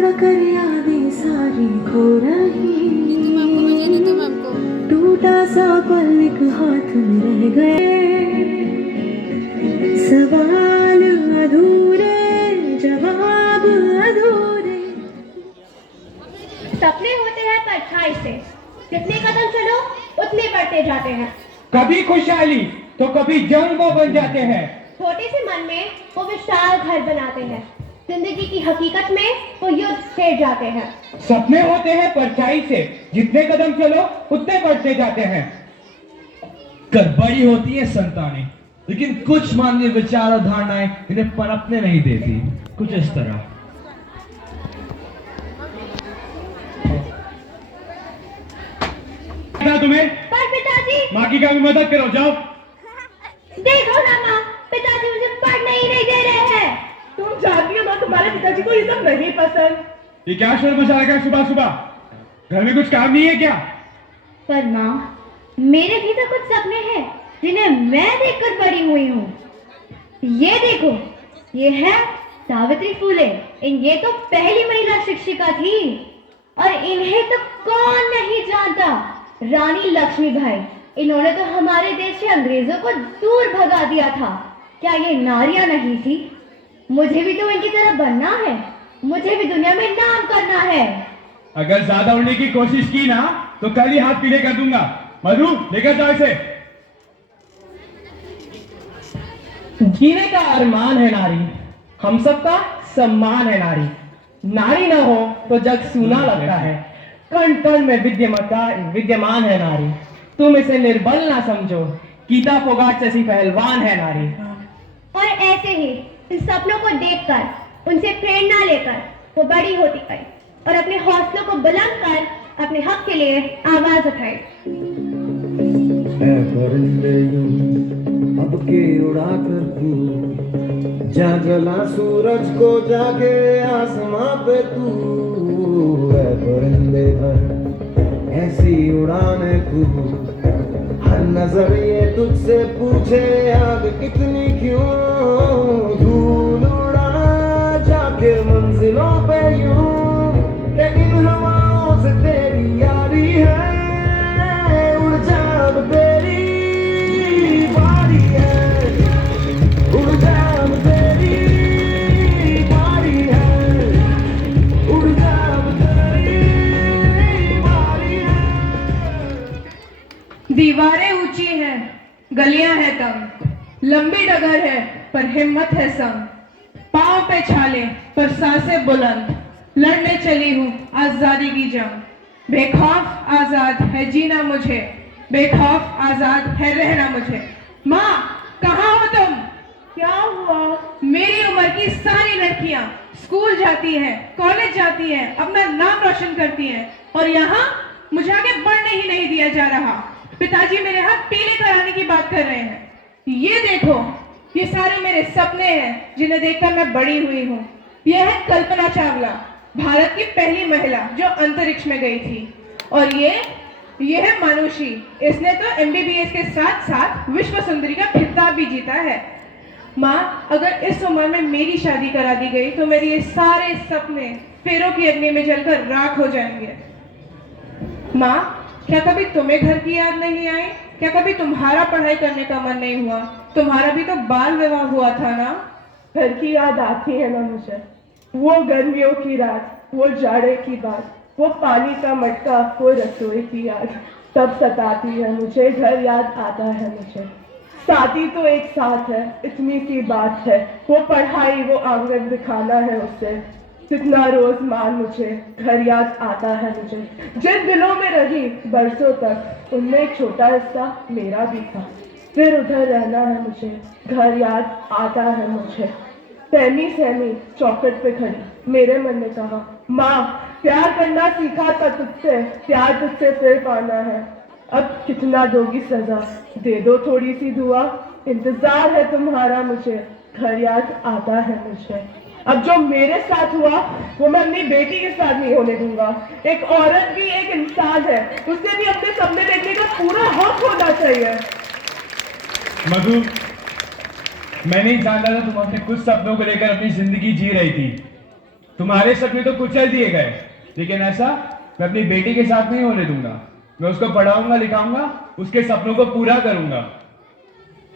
उड़ कर यादें सारी खो रही, टूटा सा पल एक हाथ में रह गए, सवाल अधूरे जवाब अधूरे। सपने होते हैं परछाई से, जितने कदम चलो उतने बढ़ते जाते हैं। कभी खुशहाली तो कभी जंग वो बन जाते हैं। छोटे से मन में वो विशाल घर बनाते हैं, जिंदगी की हकीकत में वो युद्ध छेड़ जाते हैं। सपने होते हैं परछाई से, जितने कदम चलो उतने बढ़ते जाते हैं। कर बड़ी होती है संतानें, लेकिन कुछ मानवीय विचार और धारणाएं इन्हें पनपने नहीं देती। कुछ इस तरह। तुम्हें पर पिताजी, माँ की कभी मदद करो, जाओ। देखो ना माँ, पिताजी मुझे पढ़ने ही नहीं दे रहे हैं। तुम जानती हो ना तुम्हारे पिताजी को ये सब नहीं पसंद। ये क्या शोर मचा रखा है सुबह सुबह? घर में कुछ काम नहीं है क्या? पर माँ, मेरे भी तो कुछ सपने हैं जिन्हें मैं देखकर बड़ी हुई हूँ। ये देखो, ये है सावित्री फुले। ये तो पहली महिला शिक्षिका थी, और इन्हें तो कौन नहीं जानता, रानी लक्ष्मीबाई। इन्होंने तो हमारे देश से अंग्रेजों को दूर भगा दिया था। क्या ये नारियां नहीं थी? मुझे भी तो इनकी तरह बनना है, मुझे भी दुनिया में नाम करना है। अगर ज्यादा उड़ने की कोशिश की ना तो कल ही हाथ पीले कर दूंगा। मधु, लेकर जाओ इसे। जीने का अरमान है नारी, हम सबका सम्मान है नारी। नारी ना हो तो जग सूना लगता है, कण कण में विद्यमान है नारी। तुम इसे निर्बल ना समझो, गीता फोगाट जैसी पहलवान है नारी। और ऐसे ही इन सपनों को देखकर, उनसे प्रेरणा लेकर वो बड़ी होती गई और अपने हौसलों को बुलंद कर अपने हक के लिए आवाज उठाई। ऐ परिंदे यूं अब के उड़ा कर तू, जा जला सूरज को जागे आसमां पे तू। ऐ परिंदे भर ऐसी उड़ाने तू, हर नजर ये तुझसे पूछे आग कितनी क्यों। धूल उड़ा जाके मंजिलों पे यूं, कि इन हवाओं से तेरी यारी है। उड़ जा अब तेरी बारी है, उड़ जा अब तेरी बारी है, उड़ जा अब तेरी बारी है। दीवारें ऊंची हैं, गलियां हैं तंग, लंबी डगर है पर हिम्मत है संग। पांव पे छाले पर सांसें बुलंद, लड़ने चली हूँ आजादी की जंग। बेखौफ आजाद है जीना मुझे, बेखौफ आजाद है रहना मुझे। माँ, कहाँ हो तुम? क्या हुआ? मेरी उम्र की सारी लड़कियां स्कूल जाती हैं, कॉलेज जाती हैं, अपना नाम रोशन करती हैं, और यहाँ मुझे आगे बढ़ने ही नहीं दिया जा रहा। पिताजी मेरे हाथ पीले कराने की बात कर रहे हैं। ये देखो, ये सारे मेरे सपने हैं जिन्हें देखकर मैं बड़ी हुई हूँ। यह है कल्पना चावला, भारत की पहली महिला जो अंतरिक्ष में गई थी। और ये है मानुषी, इसने तो MBBS के साथ साथ विश्व सुंदरी का खिताब भी जीता है। माँ, अगर इस उम्र में मेरी शादी करा दी गई तो मेरे ये सारे सपने फेरों की अग्नि में जलकर राख हो जाएंगे। माँ, क्या कभी तुम्हें घर की याद नहीं आई? क्या कभी तुम्हारा पढ़ाई करने का मन नहीं हुआ? तुम्हारा भी तो बाल विवाह हुआ था ना? घर की याद आती है ना मुझे, वो गर्मियों की रात, वो जाड़े की बात, वो पानी का मटका, वो रसोई की याद तब सताती है मुझे। घर याद आता है मुझे। शादी तो एक साथ है, इतनी सी बात है, वो पढ़ाई, वो आंगन दिखाना है उसे। कितना रोज मान मुझे, घर याद आता है मुझे। जिन दिलों में रही बरसों तक, उनमें एक छोटा हिस्सा मेरा भी था। फिर उधर रहना है मुझे, घर याद आता है मुझे। सहमी सहमी चौखट पे खड़ी मेरे मन ने कहा, माँ, प्यार करना सीखा था तुझसे, प्यार तुझसे फिर पाना है। अब कितना दोगी सजा, दे दो थोड़ी सी दुआ, इंतजार है तुम्हारा मुझे, घर याद आता है मुझे। अब जो मेरे साथ हुआ वो मैं अपनी बेटी के साथ नहीं होने दूंगा। एक औरत भी एक इंसान है, उसे भी अपने सपने देखने का पूरा हक होना चाहिए। मधु, मैं नहीं जानता था तुम अपने कुछ सपनों को लेकर अपनी जिंदगी जी रही थी। तुम्हारे सपने तो कुचल दिए गए, लेकिन ऐसा मैं अपनी बेटी के साथ नहीं होने दूंगा। मैं उसको पढ़ाऊंगा, लिखाऊंगा, उसके सपनों को पूरा करूंगा।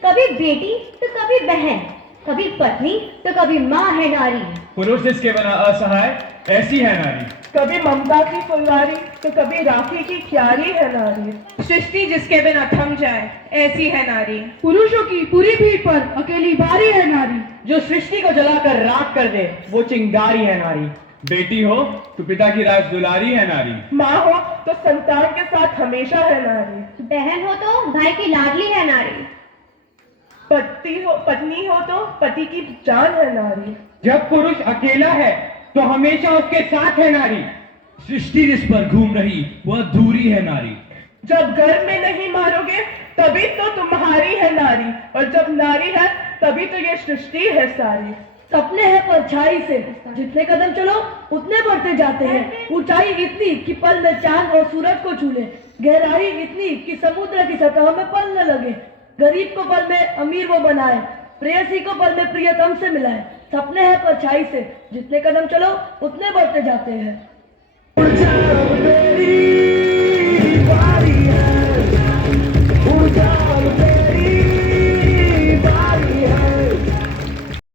कभी बेटी तो कभी बहन, कभी पत्नी तो कभी माँ है नारी। पुरुष इसके बना असहाय, ऐसी है नारी। कभी ममता की फुलवारी तो कभी राखी की क्यारी है नारी। सृष्टि जिसके बिना थम जाए ऐसी है नारी। पुरुषों की पूरी भीड़ पर अकेली बारी है नारी। जो सृष्टि को जलाकर राख कर दे वो चिंगारी है नारी। बेटी हो तो पिता की राज दुलारी है नारी। माँ हो तो संतान के साथ हमेशा है नारी। बहन हो तो भाई की लाडली है नारी। पत्नी हो तो पति की जान है नारी। जब पुरुष अकेला है तो हमेशा उसके साथ है नारी। सृष्टि जिस पर घूम रही वह अधूरी है नारी। जब घर में नहीं मारोगे तभी तो तुम्हारी है नारी, और जब नारी है तभी तो ये सृष्टि है सारी। सपने हैं परछाई से, जितने कदम चलो उतने बढ़ते जाते हैं। ऊंचाई इतनी कि पल में चांद और सूरज को छू ले, गहराई इतनी कि समुद्र की सतह में पलने लगे। गरीब को पल में अमीर वो बनाए, प्रेयसी को पल में प्रियतम से मिलाए। सपने हैं परछाई से, जितने कदम चलो उतने बढ़ते जाते हैं।